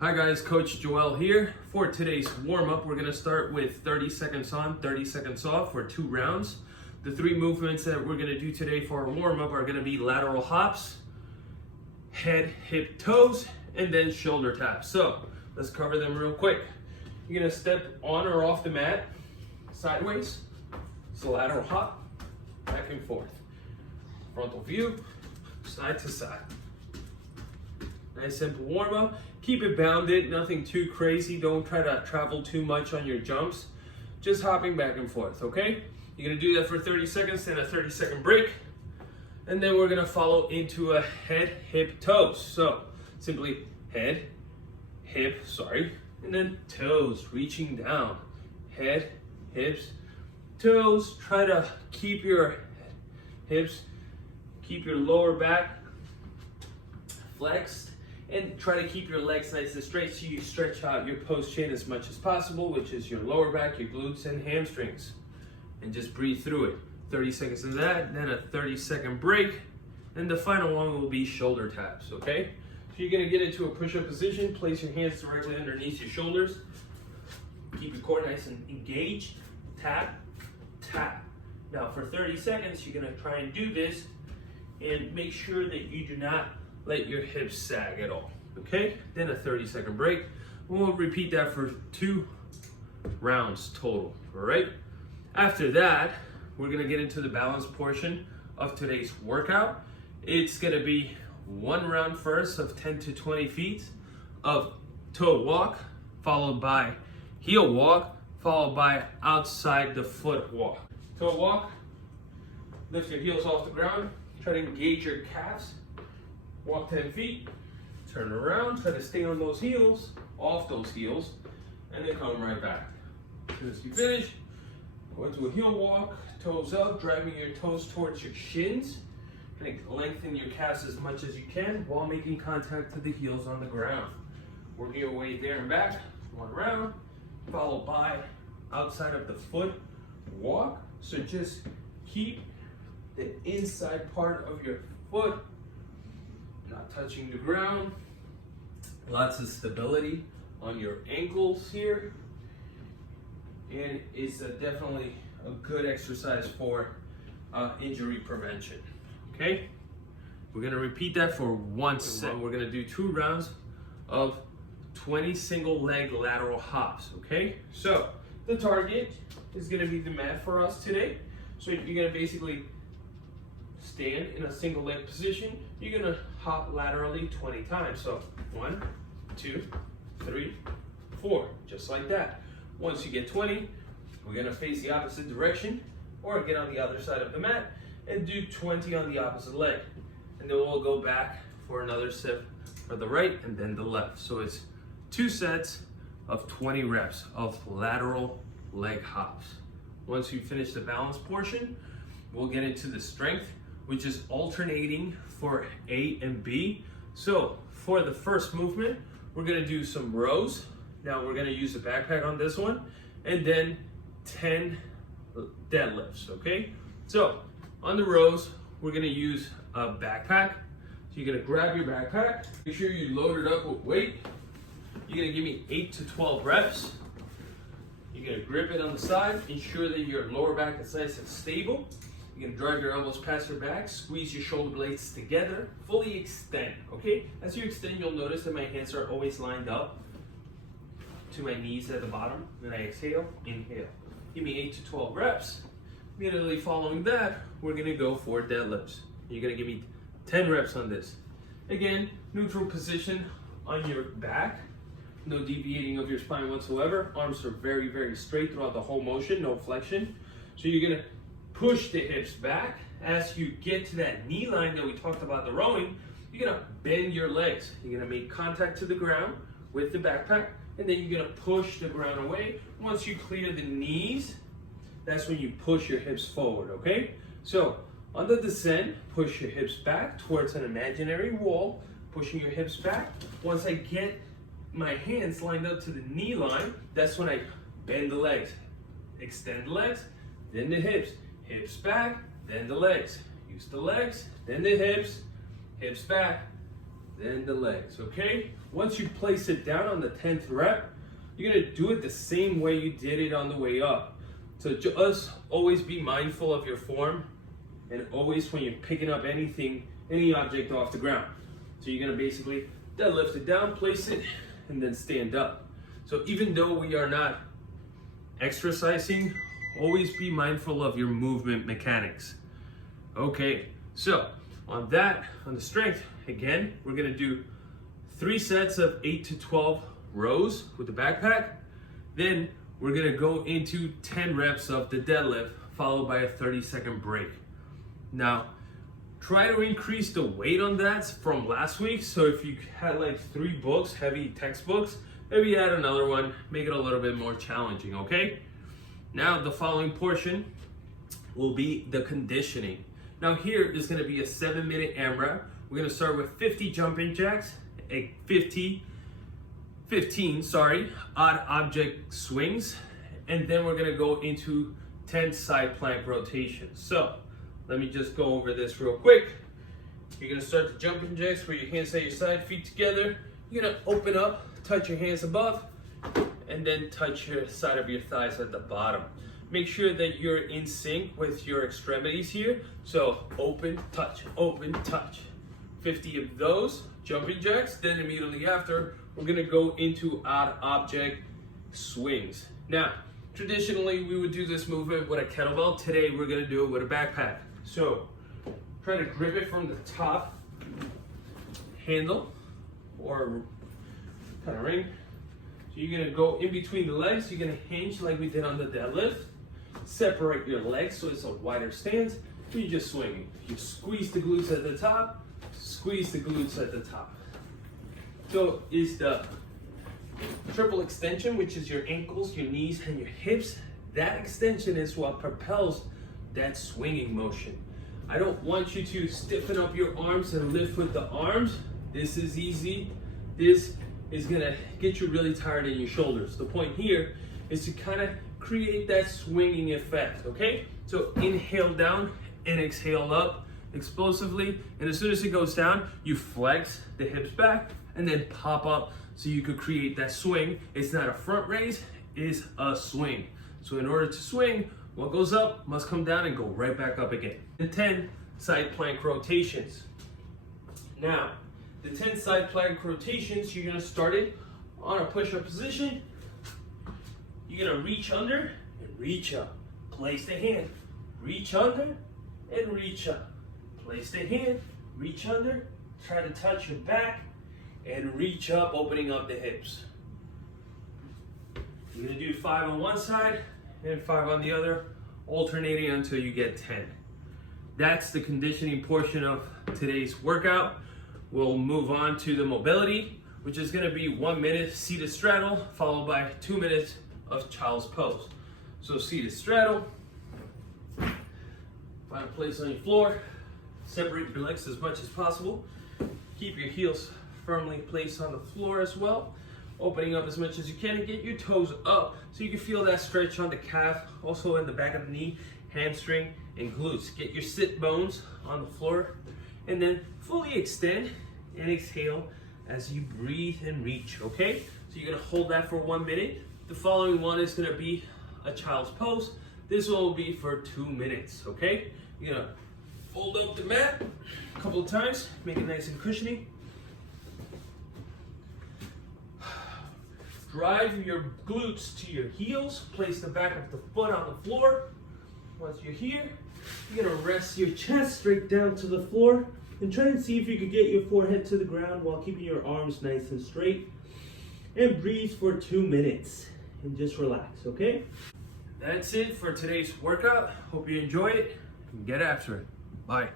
Hi guys, Coach Joel here. For today's warm-up, we're gonna start with 30 seconds on, 30 seconds off for 2 rounds. The 3 movements that we're gonna do today for our warm-up are gonna be lateral hops, head, hip, toes, and then shoulder taps. So let's cover them real quick. You're gonna step on or off the mat, sideways. It's a lateral hop, back and forth. Frontal view, side to side. Nice simple warm up. Keep it bounded, nothing too crazy. Don't try to travel too much on your jumps. Just hopping back and forth, okay? You're gonna do that for 30 seconds, then a 30-second break. And then we're gonna follow into a head, hip, toes. So simply head, hip, and then toes, reaching down. Head, hips, toes. Try to keep your hips, keep your lower back flexed, and try to keep your legs nice and straight so you stretch out your post chain as much as possible, which is your lower back, your glutes, and hamstrings. And just breathe through it. 30 seconds of that, then a 30-second break, and the final one will be shoulder taps, okay? So you're gonna get into a push-up position, place your hands directly underneath your shoulders, keep your core nice and engaged, tap, tap. Now for 30 seconds, you're gonna try and do this, and make sure that you do not let your hips sag at all, okay? Then a 30-second break. We'll repeat that for 2 rounds total, all right? After that, we're gonna get into the balance portion of today's workout. It's gonna be 1 round first of 10 to 20 feet of toe walk, followed by heel walk, followed by outside the foot walk. Toe walk, lift your heels off the ground, try to engage your calves. Walk 10 feet, turn around, try to stay on those heels, off those heels, and then come right back. As you finish, go into a heel walk, toes up, driving your toes towards your shins. Kind of lengthen your calves as much as you can while making contact to the heels on the ground. Working your way there and back, 1 round, followed by outside of the foot walk. So just keep the inside part of your foot not touching the ground. Lots of stability on your ankles here. And it's definitely a good exercise for injury prevention, okay? We're gonna repeat that for 1 set. We're gonna do 2 rounds of 20 single leg lateral hops, okay? So the target is gonna be the mat for us today. So you're gonna basically stand in a single leg position. You're gonna hop laterally 20 times. So 1, 2, 3, 4, just like that. Once you get 20, we're gonna face the opposite direction or get on the other side of the mat and do 20 on the opposite leg. And then we'll go back for another set for the right and then the left. So it's 2 sets of 20 reps of lateral leg hops. Once you finish the balance portion, we'll get into the strength, which is alternating for A and B. So for the first movement, we're gonna do some rows. Now we're gonna use a backpack on this one, and then 10 deadlifts, okay? So on the rows, we're gonna use a backpack. So you're gonna grab your backpack, make sure you load it up with weight. You're gonna give me 8 to 12 reps. You're gonna grip it on the side, ensure that your lower back is nice and stable. You're gonna drive your elbows past your back, squeeze your shoulder blades together, fully extend, okay? As you extend, you'll notice that my hands are always lined up to my knees at the bottom. Then I exhale, inhale. Give me 8 to 12 reps. Immediately following that, we're gonna go for deadlifts. You're gonna give me 10 reps on this. Again, neutral position on your back. No deviating of your spine whatsoever. Arms are very, very straight throughout the whole motion, no flexion. So you're gonna push the hips back. As you get to that knee line that we talked about the rowing, you're gonna bend your legs. You're gonna make contact to the ground with the backpack, and then you're gonna push the ground away. Once you clear the knees, that's when you push your hips forward, okay? So on the descent, push your hips back towards an imaginary wall, pushing your hips back. Once I get my hands lined up to the knee line, that's when I bend the legs, extend the legs, then the hips. Hips back, then the legs. Use the legs, then the hips back, then the legs, okay? once you place it down on the 10th rep, you're gonna do it the same way you did it on the way up. So just always be mindful of your form, and always when you're picking up anything, any object off the ground. So you're gonna basically deadlift it down, place it, and then stand up. So even though we are not exercising, always be mindful of your movement mechanics. Okay, so on the strength, again, we're gonna do 3 sets of 8 to 12 rows with the backpack. Then we're gonna go into 10 reps of the deadlift, followed by a 30-second break. Now, try to increase the weight on that from last week. So if you had like 3 books, heavy textbooks, maybe add another one, make it a little bit more challenging, okay? Now the following portion will be the conditioning. Now here is gonna be a 7-minute AMRAP. We're gonna start with 50 jumping jacks, a 15 odd object swings, and then we're gonna go into 10 side plank rotations. So let me just go over this real quick. You're gonna start the jumping jacks where your hands at your side, feet together. You're gonna open up, touch your hands above, and then touch your side of your thighs at the bottom. Make sure that you're in sync with your extremities here. So open, touch, 50 of those jumping jacks. Then immediately after, we're gonna go into odd object swings. Now, traditionally we would do this movement with a kettlebell. Today we're gonna do it with a backpack. So try to grip it from the top handle or kind of ring. So you're gonna go in between the legs. You're gonna hinge like we did on the deadlift. Separate your legs so it's a wider stance. You're just swinging. You squeeze the glutes at the top, squeeze the glutes at the top. So is the triple extension, which is your ankles, your knees, and your hips. That extension is what propels that swinging motion. I don't want you to stiffen up your arms and lift with the arms. This is easy. This is gonna get you really tired in your shoulders. The point here is to kind of create that swinging effect, okay? So inhale down and exhale up explosively. And as soon as it goes down, you flex the hips back and then pop up so you could create that swing. It's not a front raise, it's a swing. So in order to swing, what goes up must come down and go right back up again. The 10 side plank rotations. Now, the 10 side plank rotations, you're gonna start it on a push-up position. You're gonna reach under and reach up. Place the hand, reach under and reach up. Place the hand, reach under, try to touch your back and reach up, opening up the hips. You're gonna do 5 on one side and 5 on the other, alternating until you get 10. That's the conditioning portion of today's workout. We'll move on to the mobility, which is gonna be 1 minute seated straddle, followed by 2 minutes of child's pose. So seated straddle, find a place on your floor, separate your legs as much as possible. Keep your heels firmly placed on the floor as well, opening up as much as you can and get your toes up so you can feel that stretch on the calf, also in the back of the knee, hamstring, and glutes. Get your sit bones on the floor and then fully extend and exhale as you breathe and reach, okay? So you're gonna hold that for 1 minute. The following one is gonna be a child's pose. This one will be for 2 minutes, okay? You're gonna fold up the mat a couple of times, make it nice and cushiony. Drive your glutes to your heels, place the back of the foot on the floor. Once you're here, you're gonna rest your chest straight down to the floor and try and see if you could get your forehead to the ground while keeping your arms nice and straight. And breathe for 2 minutes and just relax, okay? That's it for today's workout. Hope you enjoy it and get after it. Bye.